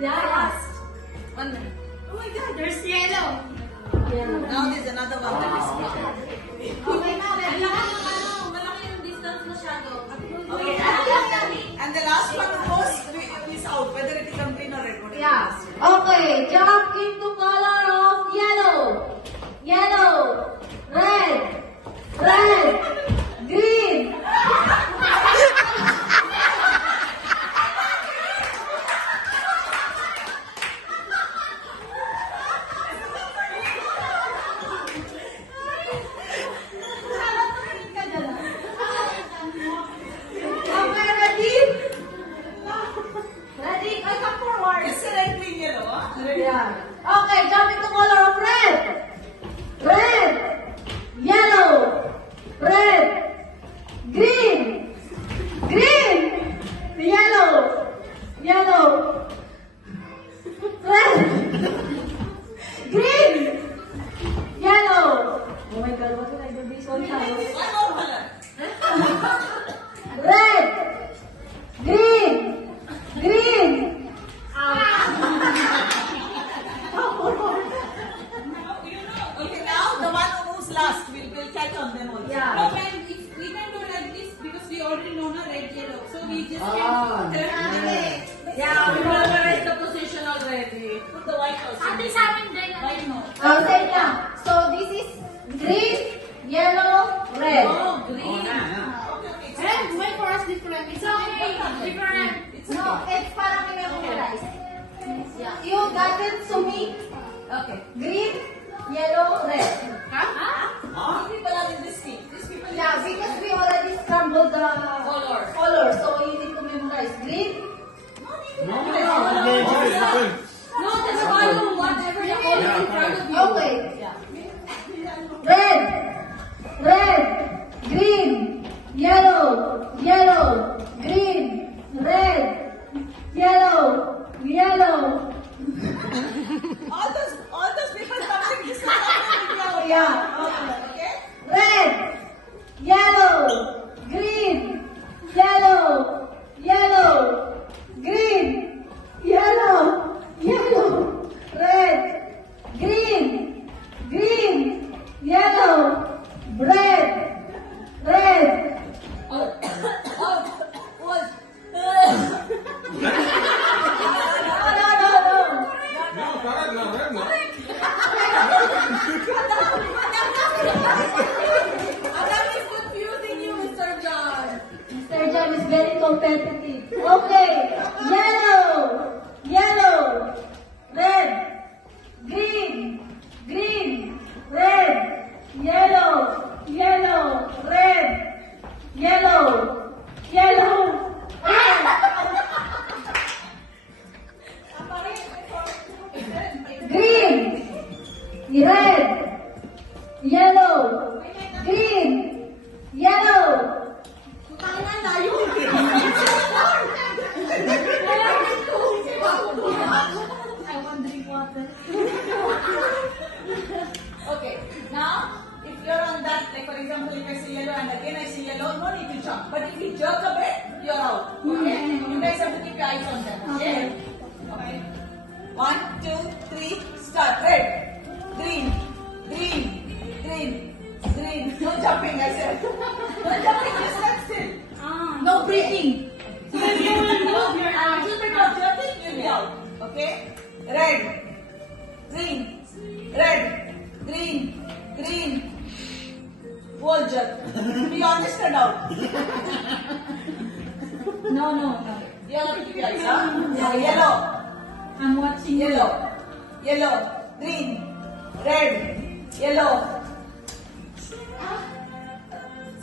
Last. One. Oh my God, there's yellow. Now there's another one that is Okay. Okay, now ready. Malaki yung distance masyado. Okay. And the last one goes is out, whether it becomes green or red. whatever Yeah. it is. Okay, jump into color of yellow. Yellow. Red. Red. Green. Okay, ready? Ready? I come forward. It's a red, green, yellow. Huh? Yeah. Okay, jump into color of red. Red. Yellow. Red. Green. Green. Yellow. Yellow. Red. Green. Yellow. Oh my God, what did I do this one time? One more color. Red. Green. Green. Okay, now the one who moves last will catch on them also. Yeah. No, ma'am, we can do like this because we already know na red yellow. So we just Ah. can Yeah, we memorize the position already. Put the white also. Ate sa amin din. Why no? Okay lang. So this is green, yellow, red. Oh, green. Okay, okay. And why for us different? It's okay. Different. No, it's parang memorize. Yeah. You got it, Sumi? Okay. Green, yellow, red. Huh? These people are in this team. These people Yeah, because we already scrambled the color, so you need to memorize. Green, No, it's okay. No, just follow whatever the color in front of you. okay. Red, red, green, yellow, yellow, green, red, yellow, yellow. all those people coming this is not Yeah. okay? Red, yellow, green, yellow, yellow, green, yellow, yellow, red, green, green, yellow, red, red. No. No, para la red, no? Adam is confusing you, Mr. John. Mr. John is very competitive. Okay. Yellow. Yellow. Red. Green. Green. Red. Yellow. Yellow. Red. Yellow. Yellow. Green. Red. Yellow. Green. Yellow. I want drink water. Okay, now if you're on that, like for example, if I see yellow and again I see yellow, no need to jump. But if you jerk a bit, you're out. Okay? You guys have to keep your eyes on them. Okay? Okay. 1, 2, 3, start. Red, green, green, green, green. No jumping, I said. No jumping, just stand still. No breathing. A little bit of jerking, you'll be out. Okay? Red, green, red, green, green. Whole jerk. Be honest and out. No. You have to keep your eyes, huh? Yeah, yellow, I'm watching you. yellow, yellow, green, red, yellow.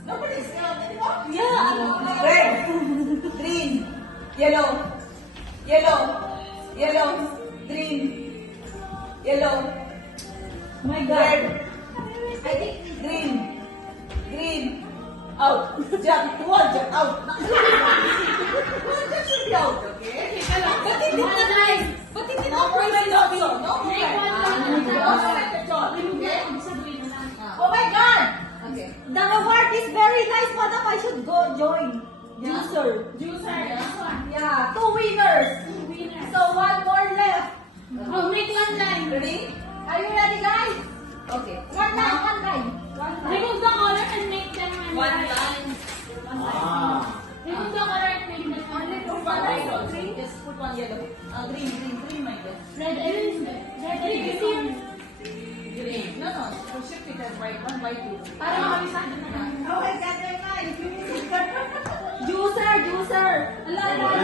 Nobody's anymore? Yeah. Red, green, yellow, yellow, yellow, green, yellow, My God. red, green, green, out. Jump, one jump, out. One jump should be out, okay? But it did not nice. But it did No not movement, no view, no Take one movement. lang. No movement at all, okay? Oh my God! Okay. The award is very nice, madam. I should go join. Juicer. Juicer, this one. Yeah, 2 winners. Winner. So one more Okay. One line. One line. Remove the color and make them One line. Remove the color and make them Only Put one line also. Just put one yellow. Green, my dear. red. Green. Green. No. So shift it as white one, white two. Para makabisado na lang. Oh my God, my mind. Juicer. Ala, ala, ala.